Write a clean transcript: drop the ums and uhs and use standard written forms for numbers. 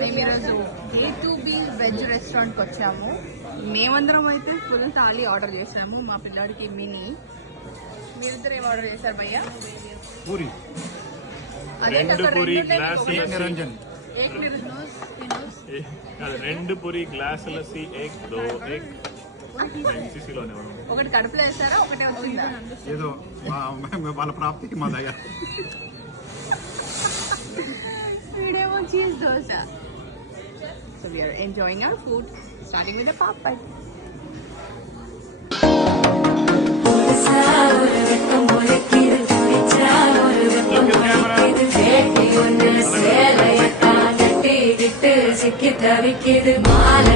మేము ఈరోజు A2B veg రెస్టారెంట్కి వచ్చాము. మేమందరం అయితే ఫుల్ థాలీ ఆర్డర్ చేసాము. మా పిల్లాడికి మినీ. మీరిద్దరు ఏం ఆర్డర్ చేశారు భయ్యా? పూరి, రెండు పూరి గ్లాసుల సి ఎగ్ దో ఎగ్. ఒకటి కడుపులో వేస్తారా, ఒకటే వచ్చిందా? ఏదో వాళ్ళ ప్రాప్తికి మా దగ్గర. వీడేమో cheese dosa. So we are enjoying our food, starting with the papad. சிக்கி தவிக்கிது மாலை